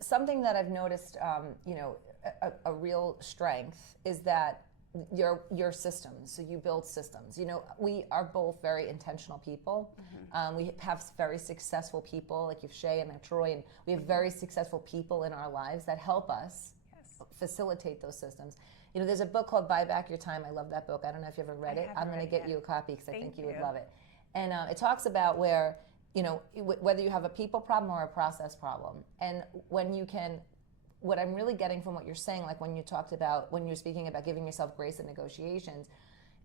Something that I've noticed, a real strength is that your systems. So you build systems. We are both very intentional people. We have very successful people, like you've Shay and Troy, and we have very successful people in our lives that help us facilitate those systems. There's a book called Buy Back Your Time. I love that book. I don't know if you ever read it. I'm going to get you a copy because I think you would love it. And it talks about where, whether you have a people problem or a process problem. And what I'm really getting from what you're saying, like when you're speaking about giving yourself grace in negotiations,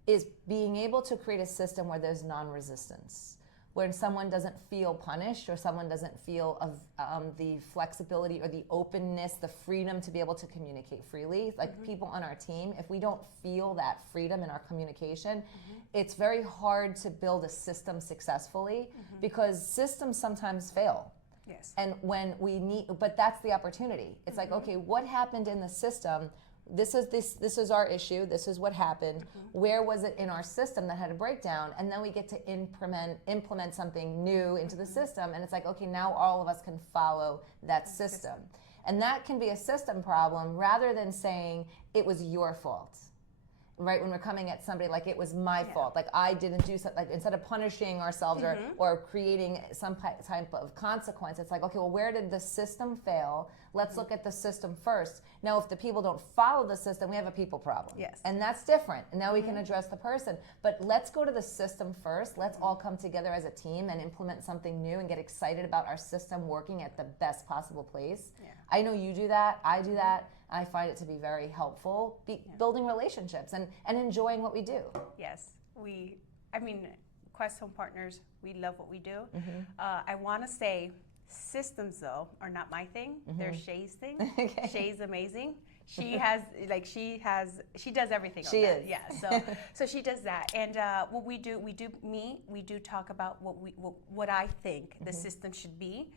is being able to create a system where there's non-resistance, when someone doesn't feel punished or someone doesn't feel of the flexibility or the openness, the freedom to be able to communicate freely. Like people on our team, if we don't feel that freedom in our communication, it's very hard to build a system successfely because systems sometimes fail. Yes. And but that's the opportunity. It's like, okay, what happened in the system? This is our issue. This is what happened. Where was it in our system that had a breakdown? And then we get to implement something new into the system. And it's like, okay, now all of us can follow that system. And that can be a system problem rather than saying it was your fault. Right, when we're coming at somebody like it was my fault, like I didn't do something, like instead of punishing ourselves or creating some type of consequence, it's like, okay, well, where did the system fail? Let's look at the system first. Now, if the people don't follow the system, we have a people problem. Yes. And that's different. And now we can address the person. But let's go to the system first. Let's all come together as a team and implement something new and get excited about our system working at the best possible place. Yeah. I know you do that. I do that. I find it to be very helpful, building relationships and enjoying what we do. Yes, Quest Home Partners, we love what we do. I want to say systems, though, are not my thing. They're Shay's thing. Okay. Shay's amazing. She does everything. She is. Yeah, so she does that. And what we do talk about what I think the system should be.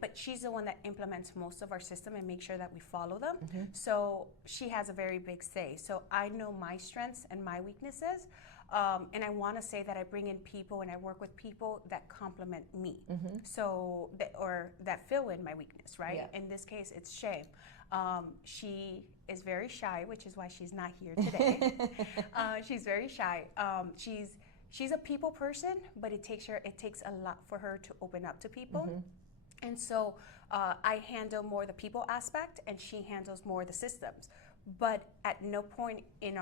But she's the one that implements most of our system and makes sure that we follow them. So she has a very big say. So I know my strengths and my weaknesses. And I want to say that I bring in people and I work with people that complement me. So that fill in my weakness, right? Yeah. In this case, it's Shay. She is very shy, which is why she's not here today. She's very shy. She's a people person, but it takes a lot for her to open up to people. And so I handle more the people aspect, and she handles more the systems. But at no point in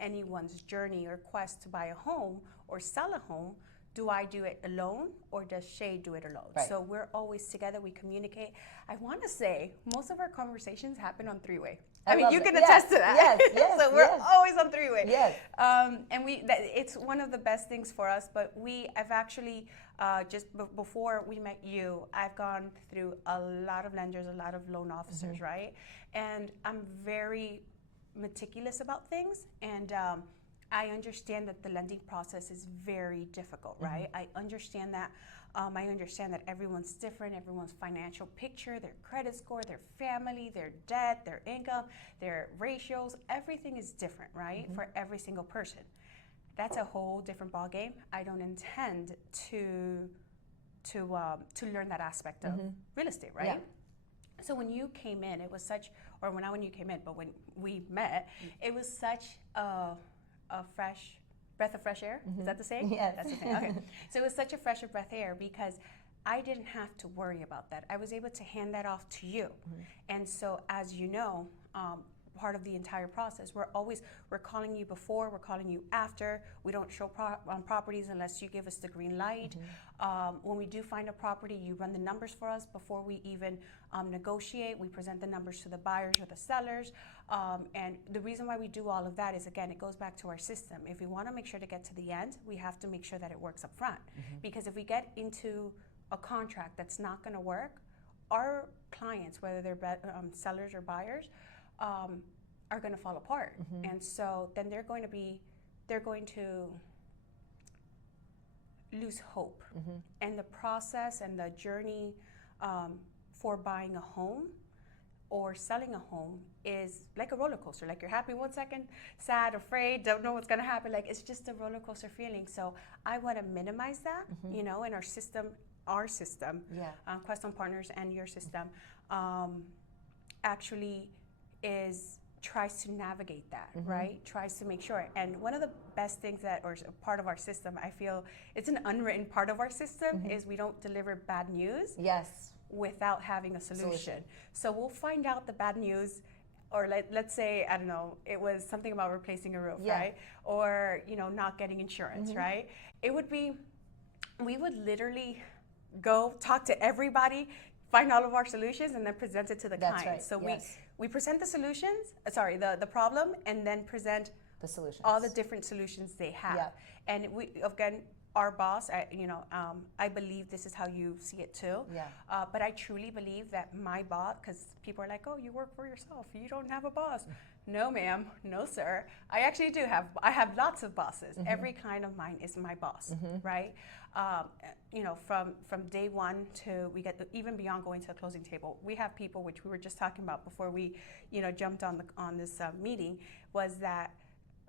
anyone's journey or quest to buy a home or sell a home do I do it alone, or does Shay do it alone? Right. So we're always together. We communicate. I want to say most of our conversations happen on three-way. I mean, you can attest to that. Yes. So we're always on three-way. Yes. And it's one of the best things for us. But I've actually before we met you, I've gone through a lot of lenders, a lot of loan officers, right? And I'm very meticulous about things, and I understand that the lending process is very difficult, right? I understand that. I understand that everyone's different, everyone's financial picture, their credit score, their family, their debt, their income, their ratios, everything is different, right? For every single person. That's a whole different ballgame. I don't intend to learn that aspect of real estate, right? Yeah. So when you came in, it was such, or not when you came in, but when we met, it was such a fresh breath of fresh air. Is that the saying? Yes. That's the saying. Okay. So it was such a fresh breath of air because I didn't have to worry about that. I was able to hand that off to you. And so, as you know, part of the entire process, we're calling you before, we're calling you after. We don't show on properties unless you give us the green light. When we do find a property, you run the numbers for us before we even negotiate. We present the numbers to the buyers or the sellers. And the reason why we do all of that is, again, it goes back to our system. If we want to make sure to get to the end, we have to make sure that it works up front. Because if we get into a contract that's not going to work, our clients, whether they're sellers or buyers, are going to fall apart. And so then they're going to lose hope. And the process and the journey for buying a home or selling a home is like a roller coaster. Like, you're happy 1 second, sad, afraid, don't know what's going to happen. Like, it's just a roller coaster feeling. So I want to minimize that, in our system, Quest Home Partners and your system. actually tries to navigate that, right? Tries to make sure. And one of the best things or part of our system, I feel it's an unwritten part of our system, is we don't deliver bad news without having a solution. So we'll find out the bad news, or let's say, I don't know, it was something about replacing a roof, right? Or, not getting insurance, right? We would literally go talk to everybody, find all of our solutions, and then present it to the client. Right. So we present the solutions, the problem, and then present the solutions, all the different solutions they have. And again, our boss, I believe this is how you see it too. But I truly believe that my boss, because people are like, oh, you work for yourself, you don't have a boss. No, ma'am, no, sir. I actually do I have lots of bosses. Every client of mine is my boss, right? From day one to even beyond going to a closing table, we have people, which we were just talking about before we, jumped on this meeting, was that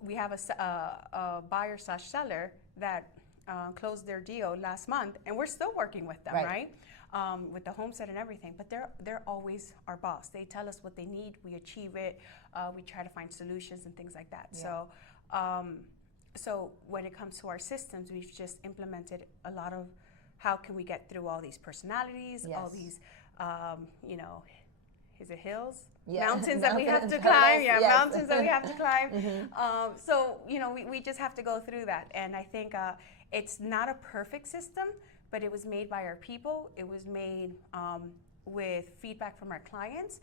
we have a buyer/seller that closed their deal last month, and we're still working with them, right? With the homestead and everything, but they're always our boss. They tell us what they need, we achieve it, we try to find solutions and things like that. So when it comes to our systems, we've just implemented a lot of how can we get through all these personalities, all these, is it hills? Mountains that we have to climb. Mountains that we have to climb. So, we just have to go through that. And I think it's not a perfect system, but it was made by our people. It was made with feedback from our clients,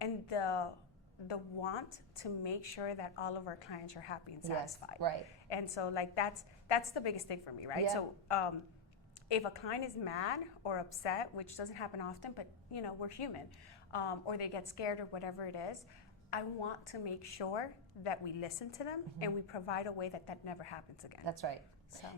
and the want to make sure that all of our clients are happy and satisfied. Right. And so that's the biggest thing for me, right? So if a client is mad or upset, which doesn't happen often, but we're human, or they get scared or whatever it is, I want to make sure that we listen to them and we provide a way that never happens again. That's right. So.